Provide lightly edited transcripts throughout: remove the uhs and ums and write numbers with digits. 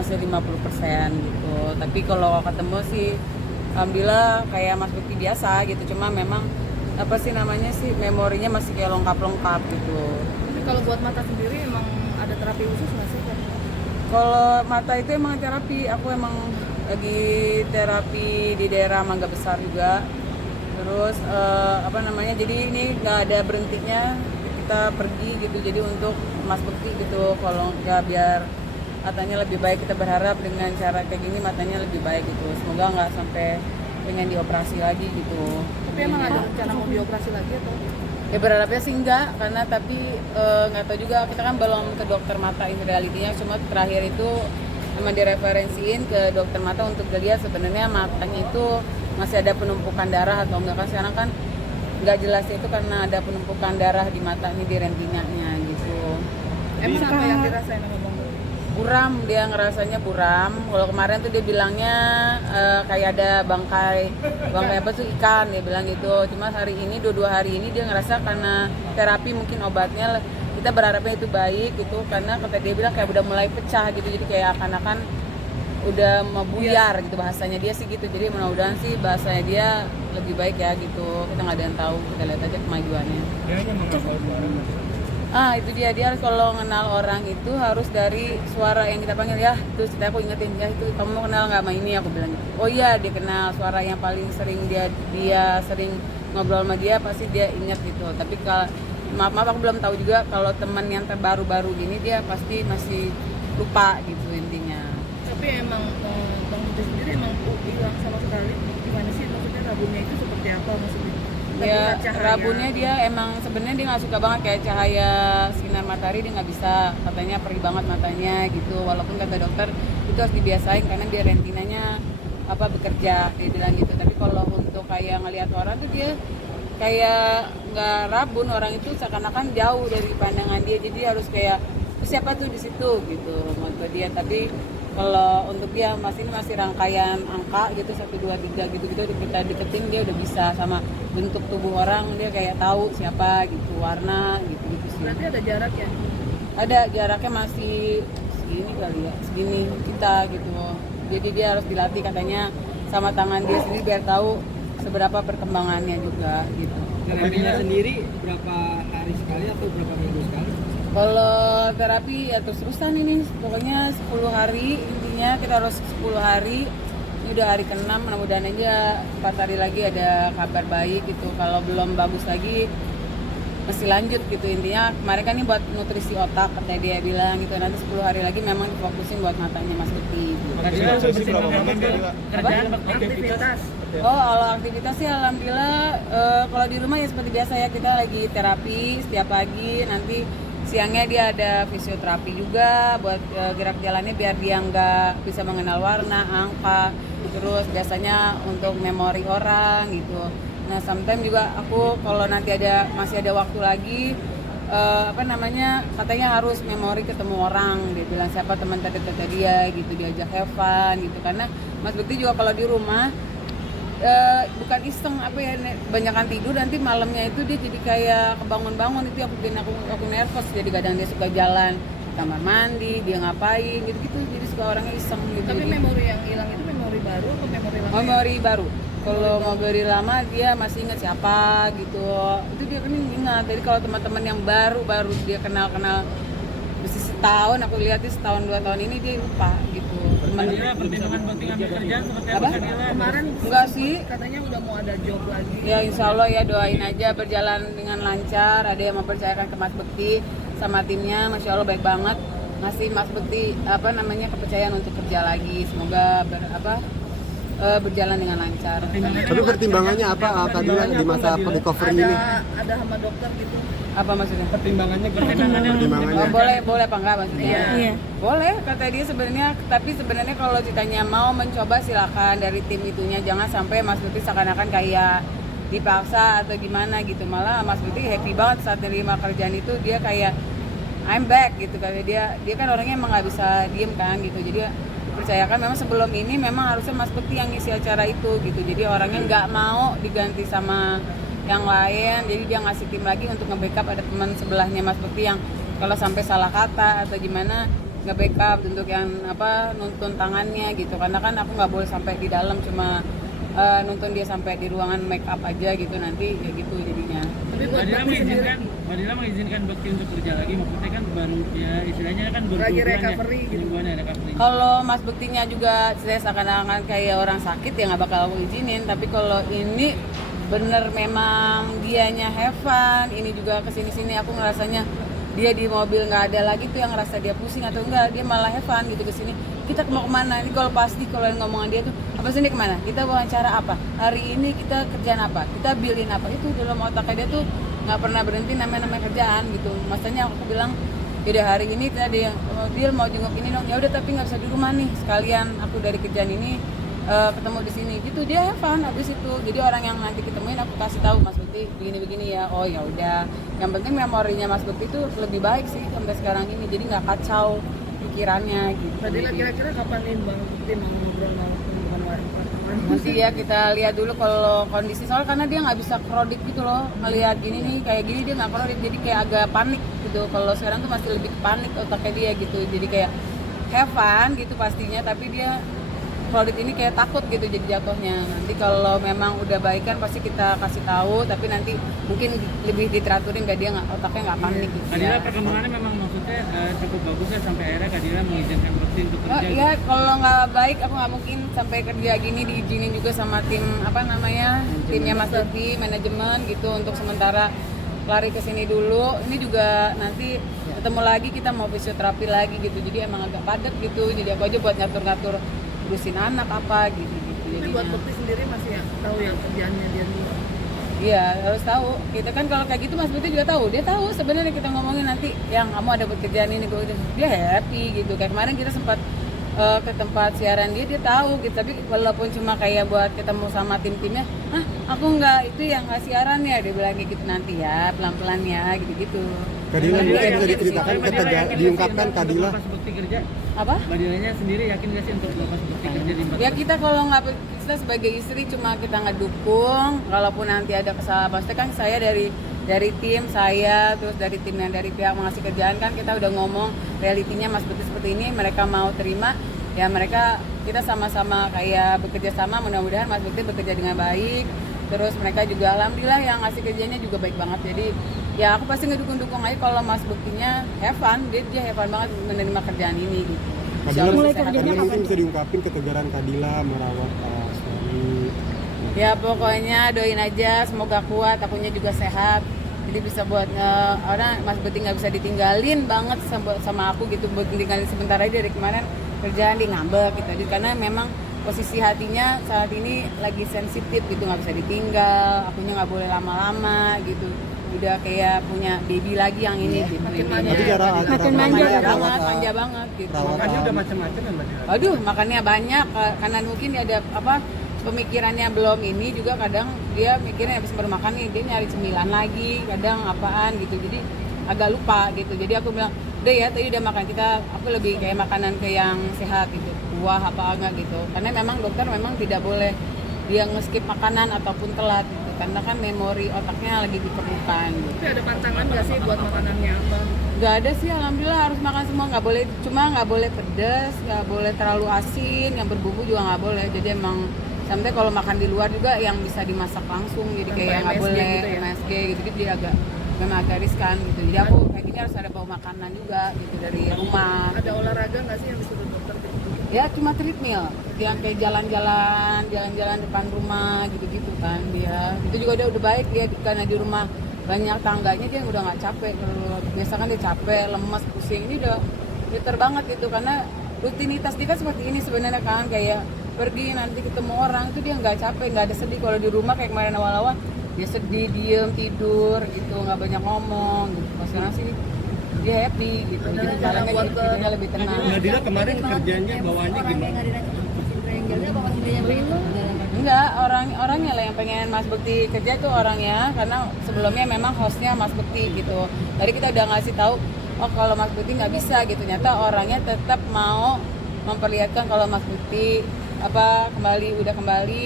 masih 50% gitu. Tapi kalau ketemu sih alhamdulillah kayak Mas Bekti biasa gitu, cuma memang apa sih namanya sih, memorinya masih kayak lengkap gitu. Tapi kalau buat mata sendiri emang ada terapi khusus nggak sih? Kalau mata itu emang terapi, aku emang lagi terapi di daerah Mangga Besar juga. Terus apa namanya, jadi ini nggak ada berhentinya, kita pergi gitu, jadi untuk Mas Bekti gitu. Kalau nggak, biar matanya lebih baik, kita berharap dengan cara kayak gini matanya lebih baik gitu. Semoga nggak sampai pengen dioperasi lagi gitu. Tapi emang ada rencana mau dioperasi lagi atau? Ya berharapnya sih enggak, karena tapi nggak tahu juga, kita kan belum ke dokter mata in realitinya. Cuma terakhir itu emang direferensiin ke dokter mata untuk dilihat sebenarnya matanya itu masih ada penumpukan darah atau enggak, kan sekarang kan nggak jelas itu karena ada penumpukan darah di mata ini, di retinanya gitu. Emang apa yang dirasain sama Bang? Buram, dia ngerasanya buram. Kalau kemarin tuh dia bilangnya kayak ada bangkai apa tuh, ikan, dia bilang gitu. Cuma hari ini, dua hari ini dia ngerasa karena terapi mungkin obatnya, kita berharapnya itu baik gitu, karena kata dia bilang kayak udah mulai pecah gitu, jadi kayak akan udah mau buyar gitu bahasanya dia sih gitu. Jadi mudah-mudahan sih bahasanya dia lebih baik ya gitu. Kita nggak ada yang tahu, kita lihat aja kemajuannya. Dia hanya menghafal suara. Itu dia harus, kalau kenal orang itu harus dari suara yang kita panggil ya. Terus aku ingetin, ya itu kamu mau kenal nggak sama ini, aku bilang. Oh iya, dia kenal suara yang paling sering dia sering ngobrol sama dia, pasti dia ingat gitu. Tapi kalau maaf aku belum tahu juga kalau teman yang terbaru-baru gini dia pasti masih lupa gitu intinya. Tapi emang Bang Putri sendiri emang hilang sama sekali. Gimana sih maksudnya, rabunnya itu seperti apa maksudnya? Ya rabunnya dia emang sebenarnya dia nggak suka banget kayak cahaya sinar matahari, dia nggak bisa, katanya perih banget matanya gitu. Walaupun kata dokter itu harus dibiasain karena dia retinanya bekerja, dia bilang gitu. Tapi kalau untuk kayak ngelihat orang tuh dia kayak nggak rabun, orang itu seakan-akan jauh dari pandangan dia, jadi harus kayak siapa tuh di situ gitu menurut dia. Tapi kalau untuk dia masih rangkaian angka gitu, 1, 2, 3 gitu kita deketin, dia udah bisa sama bentuk tubuh orang, dia kayak tahu siapa gitu, warna gitu sih. Berarti ada jarak ya? Ada jaraknya, masih segini kali ya, segini kita gitu. Jadi dia harus dilatih katanya sama tangan dia sendiri biar tahu seberapa perkembangannya juga gitu. Terapinya sendiri berapa hari sekali atau berapa minggu sekali? Kalau terapi ya terus-terusan ini, pokoknya 10 hari intinya, kita harus 10 hari. Ini udah hari ke-6, mudah-mudahan aja 4 hari lagi ada kabar baik gitu. Kalau belum bagus lagi mesti lanjut gitu intinya. Kemarin kan ini buat nutrisi otak, katanya dia bilang gitu. Nanti 10 hari lagi memang difokusin buat matanya Mas Bekti gitu. Aktivitas. Oh, kalau aktivitas sih alhamdulillah kalau di rumah ya seperti biasa ya, kita lagi terapi setiap pagi. Nanti siangnya dia ada fisioterapi juga buat gerak jalannya biar dia nggak bisa mengenal warna, angka. Terus biasanya untuk memori orang gitu. Nah, sometimes juga aku kalau nanti masih ada waktu lagi katanya harus memori ketemu orang, dia bilang siapa teman terdekat dia gitu, diajak have fun gitu. Karena Mas Bekti juga kalau di rumah bukan iseng banyakan tidur, nanti malamnya itu dia jadi kayak kebangun-bangun, itu yang bikin aku nervous. Jadi kadang dia suka jalan ke kamar mandi, dia ngapain gitu, jadi suka orangnya iseng gitu. Tapi memori yang hilang itu memori baru atau memori lama? Memori baru. Kalau memori lama dia masih ingat siapa gitu, itu dia kan ingat. Jadi kalau teman-teman yang baru dia kenal mesti setahun, aku lihat sih setahun 2 tahun ini dia lupa gitu. Pertimbangan penting ambil kerjaan seperti apa? Kemarin Enggak sih. katanya udah mau ada job lagi. Ya insya Allah ya, doain aja berjalan dengan lancar. Ada yang mempercayakan ke Mas Bekti sama timnya, Masya Allah baik banget. Ngasih Mas Bekti kepercayaan untuk kerja lagi. Semoga berjalan dengan lancar. Tapi pertimbangannya apa tadi di masa recovery ini? Ada sama dokter gitu. Apa maksudnya? Pertimbangannya Oh, boleh apa enggak maksudnya? Iya. Boleh, kata dia sebenarnya. Tapi sebenarnya kalau ditanya mau mencoba silakan dari tim itunya. Jangan sampai Mas Bekti seakan-akan kayak dipaksa atau gimana gitu. Malah Mas Bekti happy banget saat nerima kerjaan itu, dia kayak I'm back gitu. Karena dia kan orangnya emang nggak bisa diem kan gitu. Jadi dipercayakan, memang sebelum ini memang harusnya Mas Bekti yang ngisi acara itu gitu. Jadi orangnya nggak mau diganti sama yang lain, jadi dia ngasih tim lagi untuk nge-backup. Ada teman sebelahnya Mas Bekti yang kalau sampai salah kata atau gimana nge-backup untuk yang nuntun tangannya gitu, karena kan aku nggak boleh sampai di dalam, cuma nuntun dia sampai di ruangan make up aja gitu, nanti ya gitu jadinya. Tapi buat Mbak Dila mengizinkan Bekti untuk kerja lagi, maksudnya kan baru ya istilahnya kan baru lagi bulan recovery ya, gitu. mingguan ya recovery. Kalau Mas Bektinya juga saya seakan-akan kayak orang sakit ya nggak bakal aku izinin, tapi kalau ini bener memang dianya have fun, ini juga kesini-sini aku ngerasanya dia di mobil nggak ada lagi tuh yang ngerasa dia pusing atau enggak, dia malah have fun gitu kesini. Kita mau kemana? Ini kalau pasti kalau yang ngomongan dia tuh apa sih ini kemana? Kita wawancara apa? Hari ini kita kerjaan apa? Kita billin apa? Itu dalam otaknya dia tuh nggak pernah berhenti namanya kerjaan gitu. Maksudnya aku bilang yaudah hari ini tadi yang deal mau jenguk ini dong, ya udah tapi nggak bisa di rumah nih, sekalian aku dari kerjaan ini ketemu di sini gitu, dia have fun abis itu. Jadi orang yang nanti ketemuin aku kasih tahu Mas Bekti begini ya, oh ya udah, yang penting memorinya Mas Bekti itu lebih baik sih sampai sekarang ini, jadi nggak kacau pikirannya gitu. Tadi lah kira-kira kapan nih Bang Bekti mau ngobrol sama teman-teman Nanti ya kita lihat dulu kalau kondisi, soal karena dia nggak bisa kredit gitu loh, ngelihat gini nih kayak gini dia nggak kredit, jadi kayak agak panik gitu. Kalau sekarang tuh masih lebih panik otaknya dia gitu, jadi kayak have fun gitu pastinya, tapi dia kredit ini kayak takut gitu jadi jatuhnya. Nanti kalau memang udah baikan pasti kita kasih tahu, tapi nanti mungkin lebih diteraturin biar dia otaknya nggak panik gitu. Kadila perkembangannya memang maksudnya cukup bagus ya, sampai akhirnya Kadila mengizinkan Bekti untuk kerja. Iya, kalau nggak baik aku nggak mungkin sampai kerja gini, diizinin juga sama tim timnya Mas Bekti, manajemen gitu, untuk sementara lari ke sini dulu. Ini juga nanti ketemu lagi, kita mau fisioterapi lagi gitu, jadi emang agak padat gitu, jadi aku aja buat ngatur-ngatur urusin anak apa gitu. Tapi buat Bekti sendiri masih tahu yang kerjaannya dia nih. Iya, harus tahu. Kita kan kalau kayak gitu Mas Bekti juga tahu. Dia tahu sebenarnya kita ngomongin nanti yang kamu ada pekerjaan ini, dia happy gitu. Kayak kemarin kita sempat ke tempat siaran dia tahu gitu. Tapi walaupun cuma kayak buat ketemu sama tim-timnya, aku nggak itu yang nggak siaran ya, dia bilang kayak gitu, nanti ya pelan-pelan ya gitu-gitu. Kadila Kadila bisa yakin diceritakan sih. diungkapkan Kadila. Pas Bekti kerja, Apa? Mbak Dilanya sendiri yakin nggak sih untuk lepas Bekti kerja di Ya kita kalau nggak, kita sebagai istri cuma kita ngedukung, kalaupun nanti ada kesalahan, pasti kan saya dari tim saya, terus dari tim yang dari pihak mengasih kerjaan kan kita udah ngomong realitinya Mas Bekti seperti ini, mereka mau terima ya, kita sama-sama kayak bekerja sama, mudah-mudahan Mas Bekti bekerja dengan baik, terus mereka juga alhamdulillah yang ngasih kerjanya juga baik banget, jadi ya aku pasti ngedukung-dukung aja kalau Mas Bektinya have fun, dia have fun banget menerima kerjaan ini gitu. Kadila, Mulai kerjanya Kadila mungkin bisa diungkapin ketegaran Kadila merawat suami. Ya pokoknya doain aja semoga kuat, akunya juga sehat, jadi bisa buat orang Mas Bekti nggak bisa ditinggalin banget sama aku gitu, buat tinggalin sebentar aja dari kemarin kerjaan di ngambek gitu, karena memang posisi hatinya saat ini lagi sensitif gitu, nggak bisa ditinggal, akunya nggak boleh lama-lama gitu, udah kayak punya baby lagi yang ini gitu. Makin ini. manja. Tapi cara Manja banget gitu. Makannya udah macam-macam ya Mbak Dila? Aduh, makannya banyak karena mungkin ada pemikirannya belum ini juga, kadang dia mikirnya habis baru makan nih dia nyari cemilan lagi, kadang apaan gitu, jadi agak lupa gitu. Jadi aku bilang udah ya tadi udah makan, aku lebih kayak makanan ke yang sehat gitu, buah apa enggak gitu, karena memang dokter memang tidak boleh dia nge-skip makanan ataupun telat gitu, karena kan memori otaknya lagi diperlukan gitu. Tapi ada pantangan nggak sih buat makanannya apa? Nggak ada sih, alhamdulillah harus makan semua, nggak boleh pedas, nggak boleh terlalu asin, yang berbumbu juga nggak boleh. Jadi emang sampai kalau makan di luar juga yang bisa dimasak langsung, jadi kayak nggak MSG boleh gitu ya? MSG gitu, dia memang agak riskan gitu. Jadi aku kayak gini harus ada bawa makanan juga gitu dari rumah. Ada olahraga nggak sih yang disuruh dokter gitu? Ya cuma treadmill, yang kayak jalan-jalan depan rumah gitu-gitu kan dia. Itu juga dia udah baik, dia karena di rumah banyak tangganya dia udah nggak capek. Biasa kan dia capek, lemas, pusing, ini udah better banget gitu, karena rutinitas dia kan seperti ini sebenarnya kan, kayak pergi nanti ketemu orang itu dia nggak capek, nggak ada sedih. Kalau di rumah kayak kemarin awal-awal dia sedih, diem, tidur gitu, nggak banyak ngomong gitu. Pas sekarang sih dia happy gitu, jadi jalannya gitu, lebih tenang. Mbak Dila kemarin kerjanya bawaannya gimana? Enggak, orangnya lah yang pengen Mas Bekti kerja tuh orangnya, karena sebelumnya memang hostnya Mas Bekti gitu. Tadi kita udah ngasih tahu, oh kalau Mas Bekti nggak bisa gitu, ternyata orangnya tetap mau memperlihatkan kalau Mas Bekti udah kembali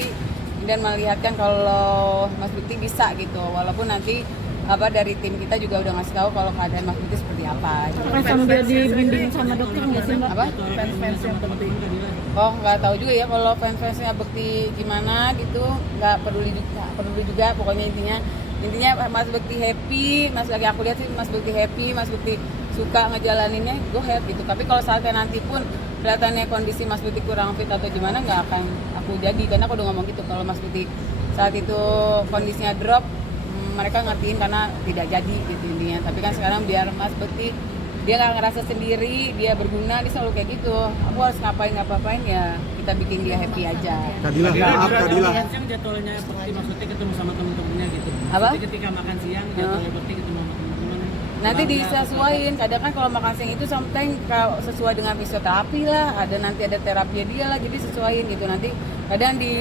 dan melihatkan kalau Mas Bekti bisa gitu, walaupun nanti dari tim kita juga udah ngasih tahu kalau keadaan Mas Bekti seperti apa. Apakah sambil dibimbing sama dokter nggak sih Mbak? Apa? Fans yang penting. Oh, nggak tahu juga ya kalau fans-fansnya Bekti gimana gitu, nggak peduli juga pokoknya intinya Mas Bekti happy, lagi aku lihat sih Mas Bekti happy, Mas Bekti suka ngejalaninnya, go ahead gitu. Tapi kalau saatnya nanti pun kelihatannya kondisi Mas Bekti kurang fit atau gimana, nggak akan aku jadi, karena aku udah ngomong gitu kalau Mas Bekti saat itu kondisinya drop, mereka ngertiin karena tidak jadi gitu intinya. Tapi kan sekarang biar Mas Bekti dia nggak ngerasa sendiri, dia berguna, dia selalu kayak gitu. Aku harus ngapain ya kita bikin dia happy aja. Kadila, maaf Kadila. Makan siang jadwalnya Bekti maksudnya ketemu sama temen-temennya gitu. Apa? Jadi ketika makan siang jadwalnya Bekti ketemu sama temen-temen. Nanti disesuaiin, kadang kan kalau makan siang itu sometimes sesuai dengan fisioterapi lah, nanti ada terapi dia lah, jadi sesuaiin gitu. Nanti kadang di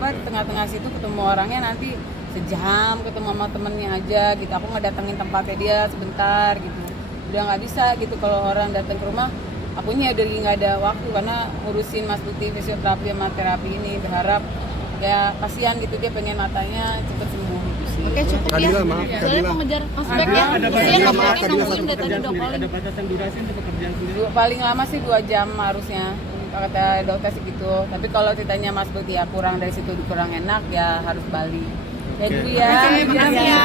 tengah-tengah situ ketemu orangnya nanti sejam ketemu sama temennya aja gitu. Aku ngedatengin tempatnya dia sebentar gitu. Udah nggak bisa gitu kalau orang datang ke rumah, akunya dari nggak ada waktu karena ngurusin Mas Bekti fisioterapi sama terapi ini. Berharap ya kasihan gitu, dia pengen matanya cepet sembuh gitu sih. Oke, cukup ya. Kadila, maaf Soalnya Kadila. mau ngejar Mas Bek ya. Ada Saya Kadila, maaf, nungguin Kadila, dari tadi Pekerjaan udah sendiri, calling. ada batasan durasi untuk pekerjaan sendiri. Paling lama sih 2 jam harusnya, kata dokter sih gitu. Tapi kalau ditanya Mas Bekti ya kurang dari situ kurang enak ya harus balik. Ya dulu ya. Terima kasih ya.